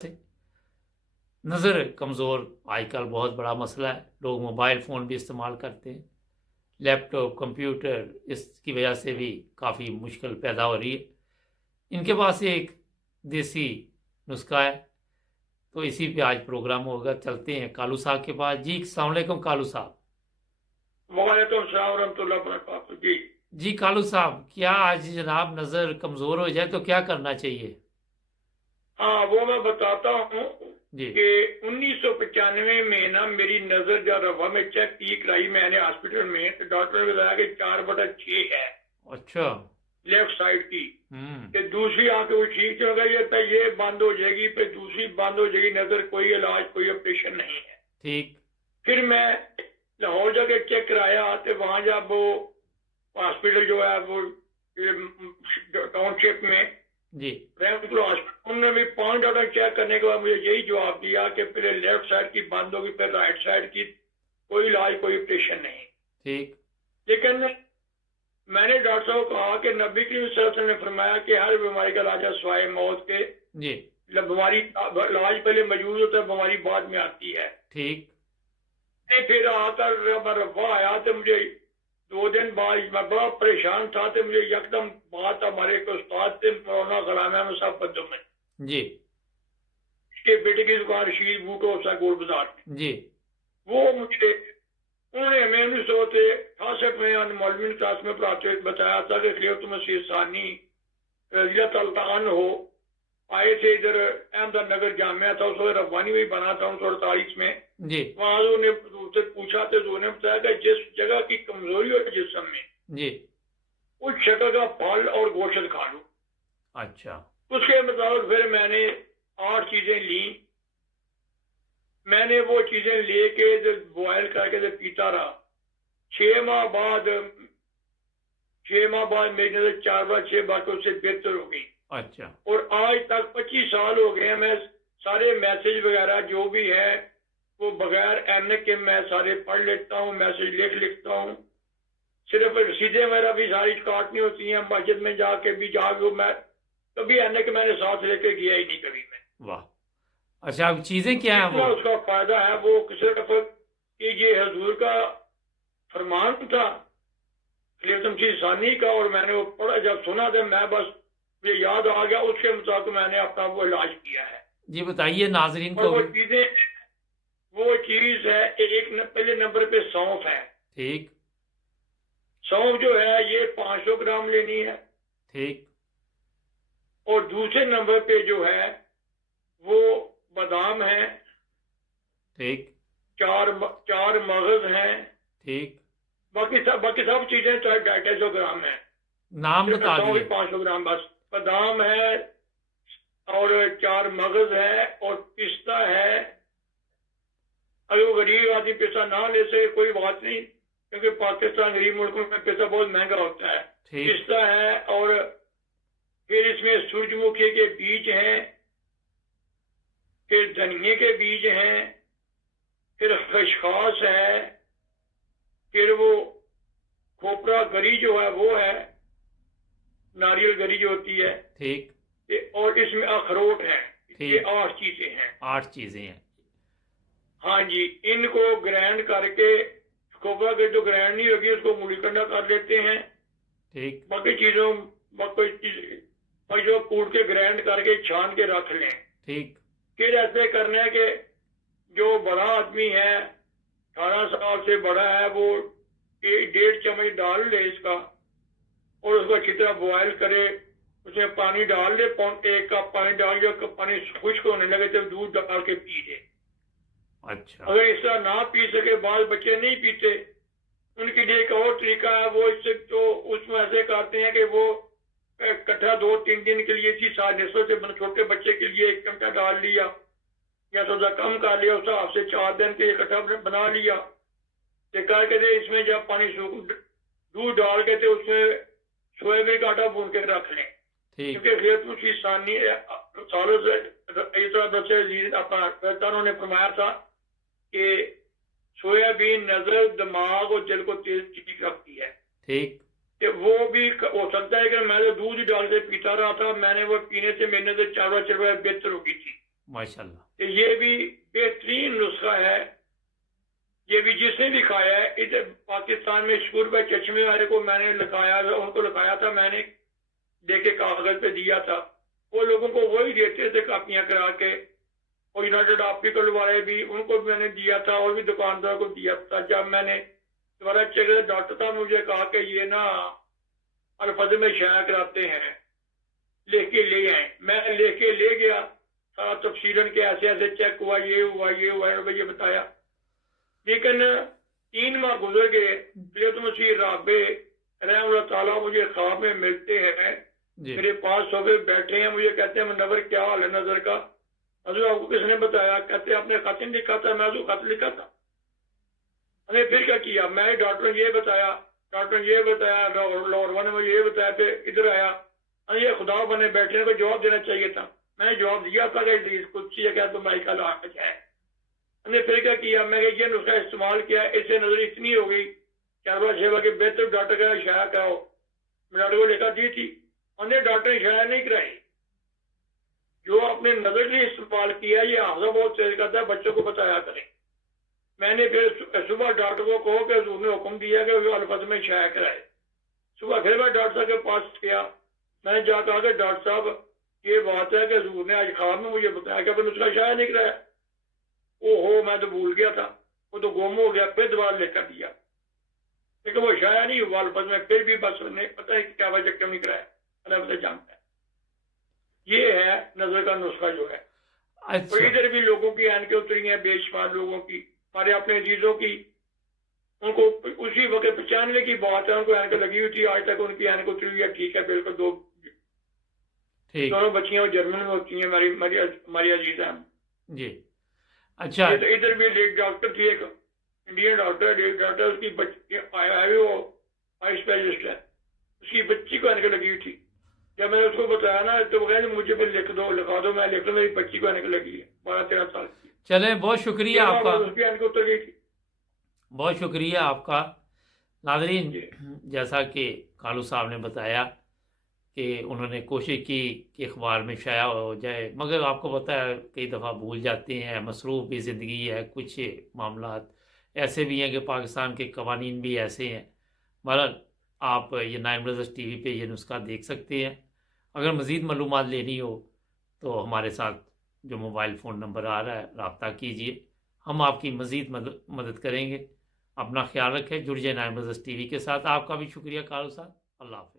से नज़र कमज़ोर आजकल बहुत बड़ा मसला है। लोग मोबाइल फ़ोन भी इस्तेमाल करते हैं, लैपटॉप कंप्यूटर, इसकी वजह से भी काफ़ी मुश्किल पैदा हो रही है। इनके पास एक देसी नुस्खा है, तो इसी पे आज प्रोग्राम होगा। चलते हैं कालू साहब के पास। जी अस्सलाम वालेकुम कालू साहब। वालेकुम सलाम रहमतुल्लाह वबरकातुहू जी। जी कालू साहब, क्या आज जनाब नज़र कमज़ोर हो जाए तो क्या करना चाहिए? हाँ, वो मैं बताता हूँ जी। कि 1995 में ना मेरी नजर जब रफा में चेक की कराई मैंने हॉस्पिटल में, तो डॉक्टर ने बताया कि 4/6 है अच्छा। लेफ्ट साइड की। हम्म। कि दूसरी आंख वो ठीक चल गई है, तो ये बंद हो जाएगी, फिर दूसरी बंद हो जाएगी नजर, कोई इलाज कोई ऑपरेशन नहीं है। ठीक। फिर मैं लाहौर जाके चेक कराया, तो वहां जब वो हॉस्पिटल जो है वो टाउनशिप में जी। उन्होंने भी 5 डॉक्टर चेक करने के बाद मुझे यही जवाब दिया कि पहले लेफ्ट साइड की बंद होगी, फिर राइट साइड की, कोई इलाज कोई ऑपरेशन नहीं। ठीक। लेकिन मैंने डॉक्टर साहब को कहा कि नबी करीम सल्लल्लाहु अलैहि वसल्लम ने फरमाया कि हर बीमारी का इलाज है सिवाय मौत के। जी। बीमारी इलाज पहले मौजूद होता है, बीमारी बाद में आती है। ठीक। फिर आकर रफा आया तो मुझे 2 दिन बाद मैं बड़ा परेशान था, तो मुझे यकदम बात हमारे एक उस्ताद थे मौलाना गुलाम अहमद साहब बद्दुमन जी। के बेटे की दुकान रशीद बूटो गोल बाजार में, जी। वो मुझे उन्होंने हमें 1968 में मौलवी क्लास में पढ़ाते हुए बताया था कि खलीफत मसीह सानी रज़ी अल्लाह अन्हु हो आए थे इधर। अहमद नगर जामिया था उस वक्त, रब्बानी भी बना था 1948 में। जी। वहां उन्होंने उससे पूछा तो उन्होंने बताया कि जिस जगह की कमजोरी हो जिस्म में, जी। उस जगह का फल और गोश्त खा लो। अच्छा। उसके मुताबिक फिर मैंने 8 चीजें ली। मैंने वो चीजें लेके बॉयल करके पीता रहा। 6 माह बाद 6 माह बाद मेरी नजर 4/6 बार उससे बेहतर हो गई। अच्छा। और आज तक 25 साल हो गए हैं, मैं सारे मैसेज वगैरह जो भी है वो बगैर एमए के मैं सारे पढ़ लेता हूँ, मैसेज लिखता हूँ। सिर्फ रसीदें वगैरह भी सारी काटनी होती हैं, मस्जिद में जाके भी जाके मैं कभी एमए के मैंने साथ लेके गया ही नहीं कभी मैं। वाह। अच्छा, अब चीज़ें तो क्या हैं इतना वो? उसका फायदा है, वो सिर्फ कि ये हजूर का फरमान था खलीफा सानी का, और मैंने वो पढ़ा जब सुना था मैं बस मुझे याद आ गया, उसके मुताबिक मैंने अपना वो इलाज किया है। जी बताइए नाजरीन और को वो भी। चीजें वो चीज है, पहले नंबर पे सौंफ है। ठीक। सौंफ जो है ये 500 ग्राम लेनी है। ठीक। और दूसरे नंबर पे जो है वो बादाम है। ठीक। चार चार मगज हैं। ठीक। बाकी सब चीजें चाहे 250 ग्राम है। नाम सिर्फ बता सौंफ ही दिए। 500 ग्राम बस। बादाम है और 4 मगज है और पिस्ता है। अगर वो गरीब आदमी पिस्ता ना ले सके कोई बात नहीं, क्योंकि पाकिस्तान गरीब मुल्कों में पिस्ता बहुत महंगा होता है। ठीक। पिस्ता है और फिर इसमें सूरजमुखी के बीज हैं, फिर धनिए के बीज हैं, फिर खसखस है, फिर वो खोपरा गरी जो है वो है, नारियल गरी जो होती है। ठीक। और इसमें अखरोट है। ये ठीक। 8 चीजें हैं। 8 चीज़ें हैं। हाँ जी, इनको ग्राइंड करके, खोपरा के जो ग्राइंड नहीं होगी उसको मुलीकंडा कर लेते हैं। ठीक। बाकी चीजों बाकी चीज और जो कूट के ग्राइंड करके छान के रख लें। ठीक। फिर ऐसे करना है कि जो बड़ा आदमी है 18 साल से बड़ा है, वो 1.5 चम्मच डाल ले इसका, और उसको अच्छी तरह बॉयल करे। उसमें पानी डाल ले, 1 कप पानी डाल, जो कप पानी खुश्क होने लगे तो दूध डाल के पी ले। अच्छा। अगर इस तरह ना पी सके, बाल बच्चे नहीं पीते, उनके लिए एक और तरीका है। वो इससे तो उसमें ऐसे करते हैं कि वो इकट्ठा 2-3 दिन के लिए इसी साजिशों से छोटे बच्चे के लिए 1 चमचा डाल लिया, या थोड़ा कम कर लिया, उस हिसाब से 4 दिन के इकट्ठा बना लिया। ये करके दे इसमें जब पानी सूख दूध डाल के थे उसमें सोयाबीन का आटा भून के रख लें। ठीक। क्योंकि खेत उसकी सानी सालों से इस तरह बच्चे अपना उन्होंने फरमाया था कि सोयाबीन नजर दिमाग और दिल को तेज ठीक रखती है। ठीक। कि वो भी हो सकता है कि मैं तो दूध डाल के पीता रहा था, मैंने वो पीने से मेरे से 4 बेहतर हो गई थी। माशाल्लाह। कि ये भी बेहतरीन नुस्खा है। ये भी जिसने भी खाया है, इधर पाकिस्तान में शूर भाई चश्मे वाले को मैंने लिखाया, उनको लिखाया था मैंने, देके कागज पे दिया था, वो लोगों को वही देते थे कापियां करा के। और यूनाइटेड ऑप्टिकल वाले भी, उनको भी मैंने दिया था, और भी दुकानदार को दिया था। जब मैंने दोबारा चेक, डॉक्टर साहब ने मुझे कहा कि ये ना अल्फाज में शाया कराते हैं, लेके ले आए। मैं लेके ले गया, सारा तफसीलन के ऐसे ऐसे चेक हुआ, ये हुआ ये हुआ, ये बताया। लेकिन 3 माह गुजर गए, तो मसीह राबे रहमतुल्लाह ताला मुझे ख्वाब में मिलते हैं, जी। मेरे पास सोफे बैठे हैं, मुझे कहते हैं मुनव्वर क्या हाल है नजर का? हजूर आपको किसने बताया? कहते आपने खत नहीं लिखा था। मैं खत लिखा था। मैंने फिर क्या किया? मैं डॉक्टर ने ये बताया, डॉक्टर ने ये बताया, लाहौर ने मुझे ये बताया, फिर इधर आया, ये खुदा बने बैठे को जवाब देना चाहिए था। मैंने जवाब दिया था कि कुछ क्या तो माइका लाज है। हमने फिर क्या किया? मैं ये नुस्खा इस्तेमाल किया, इससे नजर इतनी हो गई, 4 के बेहतर डॉक्टर का शाया कराओ। मैं डॉक्टर को लिखा दी थी, उन्हें डॉक्टर ने शाया नहीं कराई। जो आपने नजर ने इस्तेमाल किया, ये हाफजा बहुत तेज करता है, बच्चों को बताया करें। मैंने फिर सुबह डॉक्टर को कहो कि हजूर ने हुक्म दिया कि वो अल्फाज में शाया कराए। सुबह फिर मैं डॉक्टर साहब के पास गया, मैंने जा कहा कि डॉक्टर साहब ये बात है कि हजूर ने आज ख्वाब में मुझे बताया कि अपन उसका शाया नहीं कराया। ओहो, मैं तो भूल गया था, वो तो गुम हो गया। फिर दोबारा लेकर दिया, लेकिन वो शाया नहीं हुआ अल्फाज में। फिर भी बस उन्हें पता है कि क्या वजह क्यों नहीं कराया, अल्लाह पता जानता है। ये है नजर का नुस्खा जो है। तो अच्छा, इधर भी लोगों की ऐनकें उतरी हैं, बेशुमार लोगों की, हमारे अपने अजीजों की। उनको उसी वक्त 95 की बात है, उनको ऐनक लगी हुई थी, आज तक उनकी ऐनक उतरी हुई है, ठीक है बिल्कुल। ठीक। दोनों बच्चियां जर्मन में होती हैं, हमारी अजीजा। जी। अच्छा। इधर भी एक डॉक्टर थी, एक इंडियन डॉक्टर, एक डॉक्टर, उसकी बच्ची आया है, वो आई स्पेशलिस्ट है, उसकी बच्ची को ऐनक लगी हुई थी। जब मैंने उसको बताया ना, तो वो कहते मुझे भी लिखा दो। मैं लिख दो, मेरी बच्ची को ऐनक लगी है, 12-13 साल की। चले, बहुत शुक्रिया आपका, उसकी ऐनक उतर गई थी। बहुत शुक्रिया आपका। नाज़रीन, जी जैसा कि कालू साहब ने बताया कि उन्होंने कोशिश की कि अखबार में शाया हो जाए, मगर आपको पता है कई दफ़ा भूल जाते हैं, मसरूफ़ भी ज़िंदगी है, कुछ मामलात ऐसे भी हैं कि पाकिस्तान के कवानीन भी ऐसे हैं। बहरहाल, आप ये नाइम रज़ा टीवी पे ये नुस्खा देख सकते हैं। अगर मज़ीद मालूमात लेनी हो तो हमारे साथ जो मोबाइल फ़ोन नंबर आ रहा है, रब्ता कीजिए, हम आपकी मज़ीद मदद करेंगे। अपना ख्याल रखें, जुड़ जाए नाइम रज़ा टीवी के साथ। आपका भी शुक्रिया कालू साहब। अल्लाह हाफ़िज़।